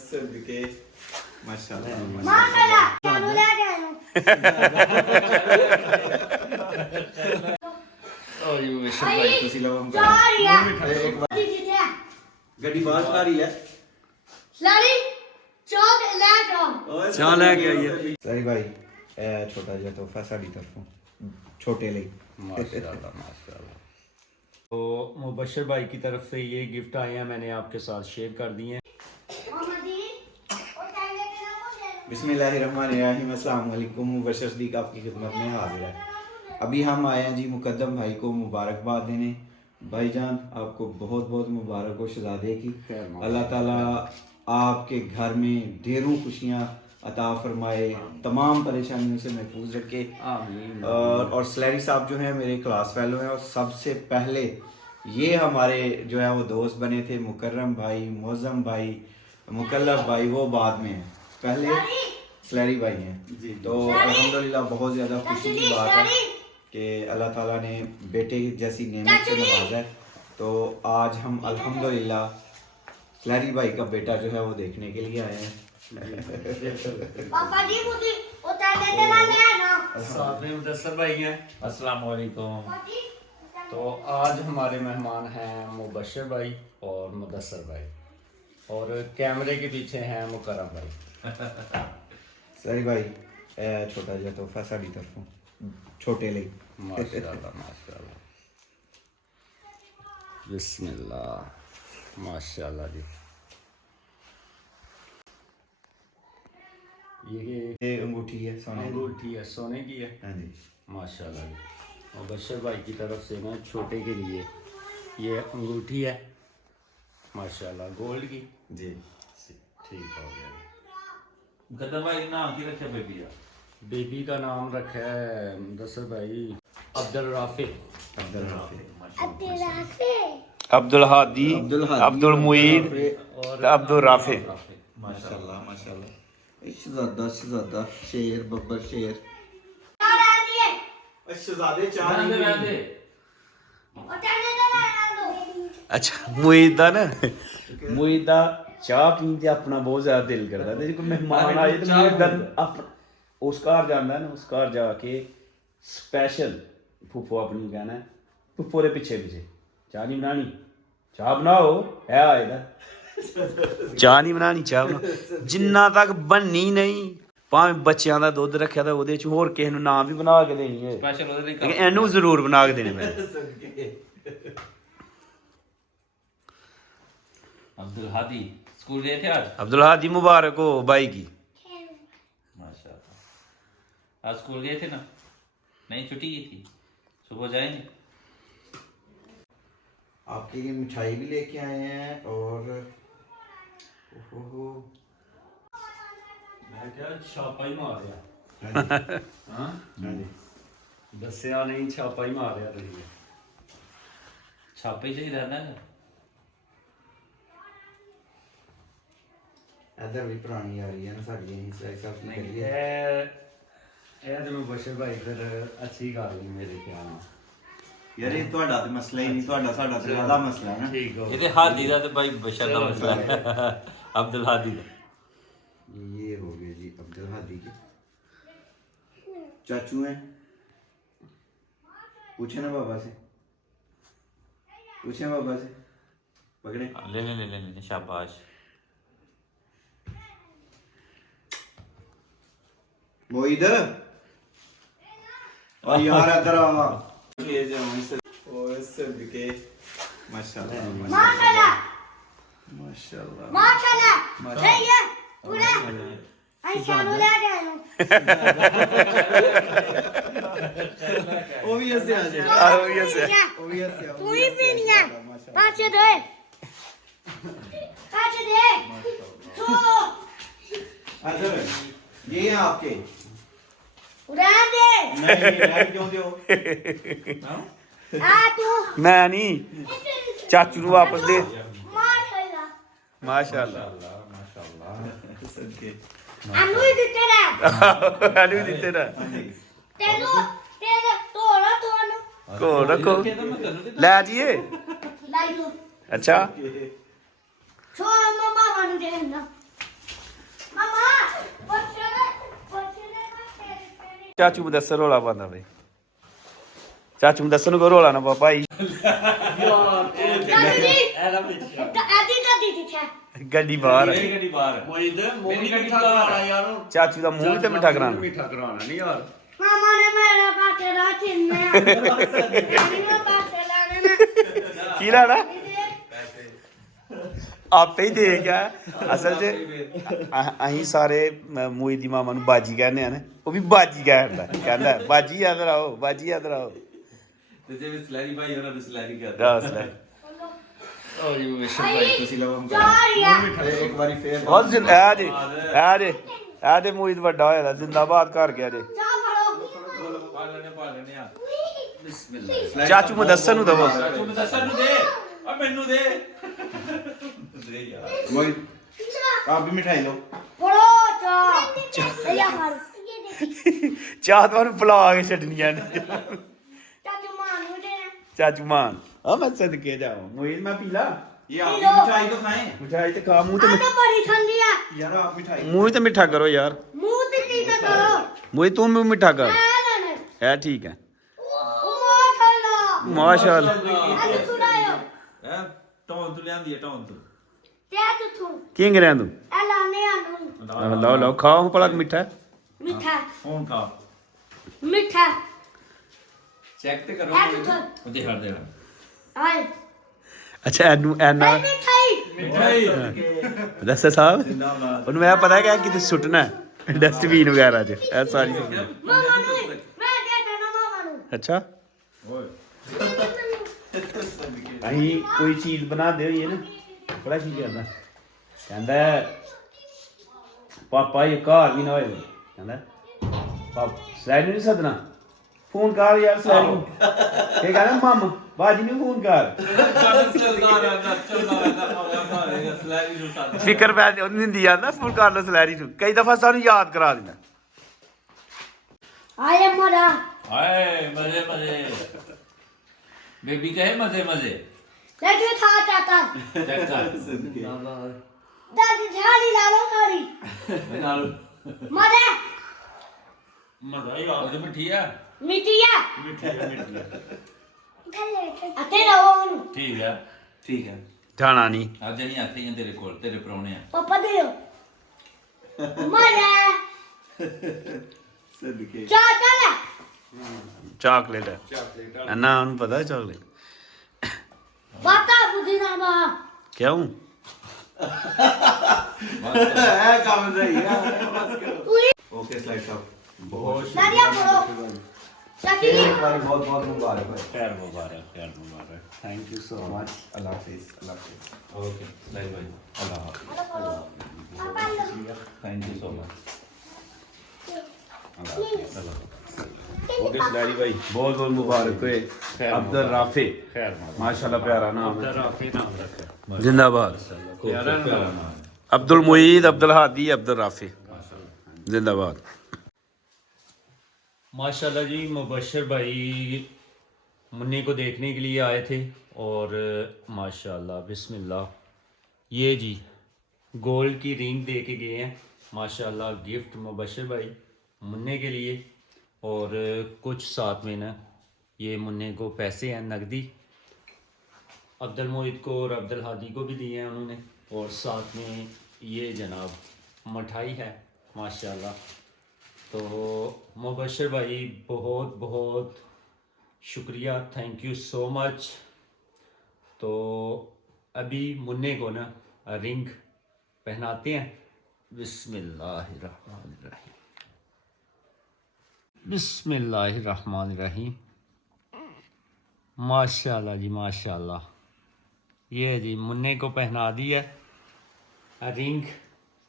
सदके माशाल्लाह माशाल्लाह चालू ले गए ओ ये विशेष भाई ਤੁਸੀਂ ਲਵੋ ਹਮ ਗੱਡੀ ਬਾਹਰ ਆ ਰਹੀ ਹੈ लाली चौक ले जाओ ਚਾਹ ਲੈ ਕੇ ਆਈ ਹੈ ਸਹੀ ਭਾਈ ਇਹ ਛੋਟਾ ਜਿਹਾ ਤੋਹਫਾ ਸਾਡੀ ਤਰਫੋਂ छोटे ਲਈ माशाल्लाह माशाल्लाह। तो मुबशर भाई की तरफ से ये गिफ्ट आए हैं, मैंने आपके साथ शेयर कर दिए हैं। बिस्मिल्लाहिर्रहमानिर्रहीम अस्सलाम वालेकुम। मुबशर सदीक आपकी खिदमत में हाजिर है। अभी हम आए हैं जी मुकद्दम भाई को मुबारकबाद देने। भाईजान आपको बहुत बहुत मुबारक हो शहजादे की। अल्लाह ताला आपके घर में ढेरों खुशियाँ अता फरमाए, तमाम परेशानियों से महफूज रखे। और स्लैरी साहब जो हैं मेरे क्लास फेलो हैं और सबसे पहले ये हमारे जो है वो दोस्त बने थे। मुकर्रम भाई, मौज़म भाई, मुकल्लफ भाई वो बाद में हैं, पहले स्लैरी भाई हैं जी। तो अल्हम्दुलिल्लाह बहुत ज़्यादा खुशी की बात है कि अल्लाह ताला ने बेटे जैसी नेमत से नवाजा है। तो आज हम अल्हम्दुलिल्लाह स्लैरी भाई का बेटा जो है वो देखने के लिए आए हैं। पापा जी मुझे उतारने देना ले आना साथ में मुदस्सर भाई हैं। अस्सलाम वालेकुम। तो आज हमारे मेहमान हैं मुबशर भाई और मुदस्सर भाई, और कैमरे के पीछे हैं मुकर्रम भाई। स्लैरी भाई छोटा जिहा तोहफा साडी तरफों छोटे ਲਈ माशाल्लाह माशाल्लाह। बिस्मिल्लाह माशाल्लाह जी। ये अंगूठी है सोने की। अंगूठी है सोने की है। हाँ जी माशाल्लाह जी। और बशर भाई की तरफ से ना छोटे के लिए ये अंगूठी है माशाल्लाह, गोल्ड की। जी ठीक हो गया। गद्दा भाई नाम की रखा बेबी का? बेबी का नाम रखा है मुदस्सर भाई अब्दुल राफी, अब्दुल हाफिज, अब्दुल हादी, अब्दुल मुईद और अब्दुल राफे। माशाल्लाह माशाल्लाह। शहजादा शहजादा शेर बब्बर शेर शहजादे चाह रहने उतारने देना दो अच्छा मुईद दा ना मुईद दा चाह पीते अपना बहुत ज्यादा दिल करता है। कोई मेहमान आए तो मुईद दा उस घर जाना है ना, उस घर जाके स्पेशल फूफो अपनी कहना है फूफो दे पीछे पीछे चाह नहीं बनानी, चाह बनाओ है आएगा। ਚਾਹ ਨਹੀਂ ਬਣਾਣੀ, ਚਾਹ ਬਣਾ ਜਿੰਨਾ ਤੱਕ ਬਣਨੀ ਨਹੀਂ, ਭਾਵੇਂ ਬੱਚਿਆਂ ਦਾ ਦੁੱਧ ਰੱਖਿਆ ਤਾਂ ਉਹਦੇ ਚ ਹੋਰ ਕਿਸੇ ਨੂੰ ਨਾ ਵੀ ਬਣਾ ਕੇ ਦੇਣੀ ਹੈ, स्पेशल ਉਹਦੇ ਲਈ ਲੇਕਿਨ ਇਹਨੂੰ ਜ਼ਰੂਰ ਬਣਾ ਕੇ ਦੇਣੇ ਪੈਣੇ। अब्दुल हादी स्कूल गए थे आज? अब्दुल हादी मुबारक हो भाई की। माशाल्लाह। आज स्कूल गए थे ना? नहीं छुट्टी की थी, सुबह जाएंगे। आपके लिए मिठाई भी लेके आए हैं और ओहो मैं क्या छापा ही मार रहा हाँ हाँ जी दसिया नहीं, छापा ही मार रहा तुझे। छापे से ही रहना है। इधर भी पुरानी आ रही है ना साड़ी यहीं से ऐसा अपनी नहीं करिए। ये तो मैं बशर भाई फिर अच्छी गल नहीं मेरे ख्याल में। यार ये ਤੁਹਾਡਾ ਤੇ ਮਸਲਾ ਹੀ ਨਹੀਂ, ਤੁਹਾਡਾ ਸਾਡਾ ਤੇ ਜ਼ਿਆਦਾ ਮਸਲਾ ਹੈ ਨਾ। ठीक हो ਇਹਦੇ ਹਾਦੀ ਦਾ ਤੇ ਭਾਈ ਬਸ਼ਰ ਦਾ ਮਸਲਾ ਹੈ। अब्दुल हादी ਦਾ। ये हो गए जी अब्दुल हादी के चाचू हैं, पूछे ना बाबा से, पूछे बाबा से पकड़े। ले ले ले ले ले शाबाश। मोईद और यार इधर आ ये जो ओए सदके माशाल्लाह माशाल्लाह माशाल्लाह माशाल्लाह सही है पूरा ऐसा ले गए वो भी ऐसे आ जाए, वो भी ऐसे वो भी ऐसे तू ही पीनिया पाँच दे तो अच्छा ये हैं आपके उड़ा दे नहीं यार क्यों दो आ तू मैं नहीं, चाचू ਨੂੰ ਵਾਪਸ ਦੇ। माशाल्लाह ਮਾਸ਼ਾਅੱਲਾ सदके अनु ही दिते ना ਆਲੂ ਦਿੱਤੇ ਨਾ तेनू तेरे तोड़ा तोड़ू ਕੋ ਰੱਖੋ ਲੈ ਜੀਏ। लाई लो ਅੱਛਾ छोड़ मम्मा वन दे ना ਚਾਚੂ ਮੁਦੱਸਰ ਰੋਲਾ ਪਾਉਂਦਾ ਬਈ ਚਾਚੂ ਮੁਦੱਸਰ ਨੂੰ ਕੋ ਰੋਲਾ ਨਾ ਪਾ ਭਾਈ दादू जी आधी का दी थी क्या ਗੱਡੀ ਬਾਹਰ ਮੇਰੀ ਗੱਡੀ ਬਾਹਰ ਕੋਈ ਤੇ ਮੇਰੀ ਗੱਡੀ ਬਾਹਰ ਯਾਰ ਚਾਚੂ ਦਾ ਮੂੰਹ ਵੀ ਤੇ ਮਿੱਠਾ ਕਰਾਣਾ ਮਿੱਠਾ ਕਰਾਉਣਾ ਨਹੀਂ ਯਾਰ मामा ने मेरा पाटेला छीनने मेरा पाटेला ने ਕੀ ਲੈਣਾ ਆਪੇ ਹੀ ਦੇ ਗਿਆ ਅਸਲ 'ਚ ਅਸੀਂ ਸਾਰੇ ਮੂਈ ਦੀ ਮਾਮਾ ਨੂੰ ਬਾਜੀ ਕਹਿੰਦੇ ਆ ਨਾ ਉਹ ਵੀ ਬਾਜੀ ਕਹਿੰਦਾ ਬਾਜੀ ਆਦਰ ਆਓ ਬਾਜੀ ਆਦਰ ਆਓ ਤੇ ਜੇ ਵੀ ਸਲੈਰੀ ਭਾਈ ਉਹਨਾਂ ਨੂੰ ਸਲੈਰੀ ਕਰਦੇ ਦੱਸ ਲੈ ਓ ਜੀ ਵਿਸ਼ਵ भाई तुसी लोग चारिया एक बारी फिर ਬਹੁਤ ਆ ਜੇ ਮੂਈ ਵੱਡਾ ਹੋਇਆ ਦਾ ਜ਼ਿੰਦਾਬਾਦ ਕਰ ਗਿਆ ਜੇ चा फड़ो ਪਾ ਲੈਣੇ ਆ ਬਿਸਮਿਲ੍ਲਾ ਚਾਚੂ ਮੁਦੱਸਰ ਨੂੰ ਦਵੋ ਚਾਚੂ ਮੈਂ ਦੱਸਾਂ ਨੂੰ ਦੇ ਆ ਮੈਨੂੰ ਦੇ ਦੇ ਯਾਰ वही आप भी मिठाई लो फड़ो चा या फड़ ਚਾਹ ਤੁਹਾਨੂੰ ਪਿਲਾ ਕੇ ਛੱਡਣੀਆਂ ਨੇ चाचू मान मुझे ਚਾਚੂ ਮਾਨ ਆ ਮੈਂ ਸਦਕੇ ਜਾਵਾਂ ਮੂਈ ਮੈਂ ਪੀ ਲਾ ये आप भी मिठाई तो खाएं ਮਿਠਾਈ ਤੇ ਖਾ ਮੂੰਹ ਤੇ आधा बड़ी ठंडी है यार आप मिठाई ਮੂੰਹ ਤੇ ਮਿੱਠਾ ਕਰੋ ਯਾਰ मुंह ते तीता करो ਮੂੰਹ ਤੂੰ ਵੀ ਮਿੱਠਾ ਕਰ ना ਇਹ ਠੀਕ ਹੈ माशाल्लाह ਮਾਸ਼ਾਅੱਲਾ आज सुनायो ਹੈ ਟੌਨ ਤੋਂ ਲਿਆਂਦੀ ਹੈ ਟੌਨ ਤੋਂ ते तू ਕੀ ਕਰਿਆ ਤੂੰ ए लाने आनू ਲਓ ਲਓ ਖਾਓ ਭਲਾ ਮਿੱਠਾ मीठा ਫੋਨ ਖਾ मीठा ਚੈੱਕ ਤੇ ਕਰੋ ए तू ਉਹਦੇ ਹਰ ਦੇ आए ਅੱਛਾ ਐਨੂੰ ਐਨਾ मिठाई ਮਿਠਾਈ ਦੱਸ ਸਾਹਿਬ ਉਹਨੂੰ ਮੈਂ ਪਤਾ ਕਿ ਕਿਤੇ ਸੁੱਟਣਾ ਡਸਟਬਿਨ ਵਗੈਰਾ 'ਚ ਇਹ ਸਾਰੀ मामा नु मैं देता ना मामा नु ਅੱਛਾ ਅਸੀਂ ਕੋਈ ਚੀਜ਼ ਬਣਾਉਂਦੇ ਹੋਈਏ ਨਾ ਬੜਾ ਕੀ ਕਰਦਾ ਕਹਿੰਦਾ ਪਾਪਾ ਇਹ ਘਰ ਵੀ ਨਾ ਹੋਏ ਕਹਿੰਦਾ ਪਾਪ ਸਲਾਈ ਨੂੰ ਨਹੀਂ ਸੱਦਣਾ ਫੋਨ ਕਰ ਯਾਰ ਸਲਾਈ ਨੂੰ ਇਹ ਕਹਿੰਦਾ ਮਾਮਾ ਬਾਜੀ ਨੂੰ ਫੋਨ ਕਰ ਚੱਲਦਾ ਰਹਿੰਦਾ ਆਉਂਦਾ ਮਾਰੇਗਾ ਸਲੈਰੀ ਨੂੰ ਸਾਥ ਫਿਕਰ ਪੈ ਉਹਨੂੰ ਹੁੰਦੀ ਆ ਨਾ ਫੋਨ ਕਰ ਲਓ ਸਲੈਰੀ ਨੂੰ ਕਈ ਦਫਾ ਸਾਨੂੰ ਯਾਦ ਕਰਾ ਦਿੰਦਾ आए मरा ਹਾਏ ਮਜ਼ੇ ਮਜ਼ੇ ਬੇਬੀ ਕਹੇ ਮਜ਼ੇ ਮਜ਼ੇ ले जो था चाहता ਚੈੱਕ ਕਰ दादी झाड़ी ला लो खाली ਨਾਲ मरे ਮਜ਼ਾ ਹੀ ਆ ਉਹ ਮਿੱਠੀ ਆ मिटिया ਮਿੱਠੀ अते रहो नु ਠੀਕ ਹੈ ठीक है ਜਾਣਾ ਨਹੀਂ ਅੱਜ ਨਹੀਂ ਆਤੇ ਹੀ ਤੇਰੇ ਕੋਲ ਤੇਰੇ ਪਰੌਣੇ ਆ पापा दे मरे सदके चाचा ले ਚਾਕਲੇਟ ਹੈ ਨਾ ਉਹਨੂੰ ਪਤਾ ਚਾਕਲੇਟ बाता पुदीना बा ਕਿਉਂ है काम सही है बस करो ओके स्लाइड साहब बहुत दादिया पढ़ो चाची एक बार बहुत बहुत मुबारक है ਖੈਰ ਮੁਬਾਰਕ thank you so much Allah हाफिज अल्लाह हाफिज ਓਕੇ ਲਾਈਵ ਭਾਈ ਅੱਲਾਹ ਹਾਫਿਜ਼ पापा लो thank you so much okay सलारी भाई बहुत बहुत मुबारक हुए अब्दुल राफे ਖੈਰ माशाल्लाह प्यारा नाम है ਰਾਫੀ ਨਾਮ ਰੱਖਿਆ जिंदाबाद ਪਿਆਰਾ ਨਾਮ अब्दुल मुईद अब्दुल हादी अब्दुल राफे जिंदाबाद माशाल्लाह जी मुबशर भाई मुन्नी को देखने के लिए आए थे और माशाल्लाह बिस्मिल्लाह ये जी गोल्ड की रिंग दे के गए हैं माशाल्लाह गिफ्ट मुबशर भाई मुन्ने के लिए और कुछ साथ में ना ये मुन्ने को पैसे हैं नकदी अब्दुल मोहित को और अब्दुल हादी को भी दिए हैं उन्होंने और साथ में ये जनाब मिठाई है माशाल्लाह तो मुबशर भाई बहुत बहुत शुक्रिया थैंक यू सो मच तो अभी मुन्ने को ना रिंग पहनाते हैं बिस्मिल्लाहिर्रहमानिर्रहीम बिस्मिल्लाहिर्रहमानिर्रहीम माशाल्लाह जी माशाल्लाह ये जी मुन्ने को पहना दिया रिंग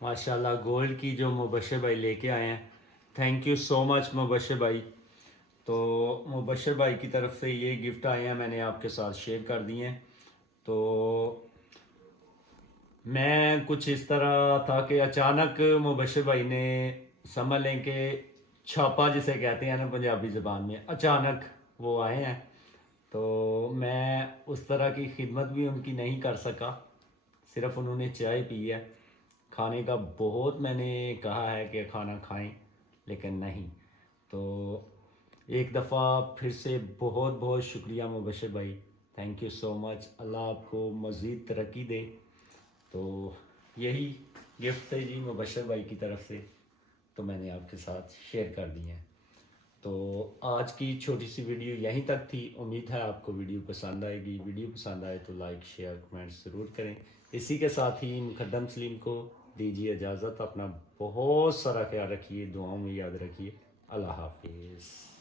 माशाल्लाह गोल्ड की जो मुबशर भाई लेके आए हैं thank you so much Mubashar भाई तो मुबशर भाई की तरफ से ये गिफ्ट आए हैं मैंने आपके साथ शेयर कर दिए हैं तो मैं कुछ इस तरह था कि अचानक मुबशर भाई ने समझ लें कि छापा जिसे कहते हैं ना पंजाबी ज़बान में अचानक वो आए हैं तो मैं उस तरह की खिदमत भी उनकी नहीं कर सका सिर्फ उन्होंने चाय पी है खाने का बहुत मैंने कहा है कि खाना खाएं लेकिन नहीं तो एक दफ़ा फिर से बहुत बहुत शुक्रिया मुबशर भाई, थैंक यू सो मच। अल्लाह आपको मज़ीद तरक्की दे। तो यही गिफ्ट थे जी मुबशर भाई की तरफ से, तो मैंने आपके साथ शेयर कर दिए हैं। तो आज की छोटी सी वीडियो यहीं तक थी। उम्मीद है आपको वीडियो पसंद आएगी। वीडियो पसंद आए तो लाइक शेयर कमेंट्स ज़रूर करें। इसी के साथ ही मुकद्दम सलीम को दीजिए इजाज़त। अपना बहुत सारा ख्याल रखिए, दुआओं में याद रखिए। अल्लाह हाफिज़।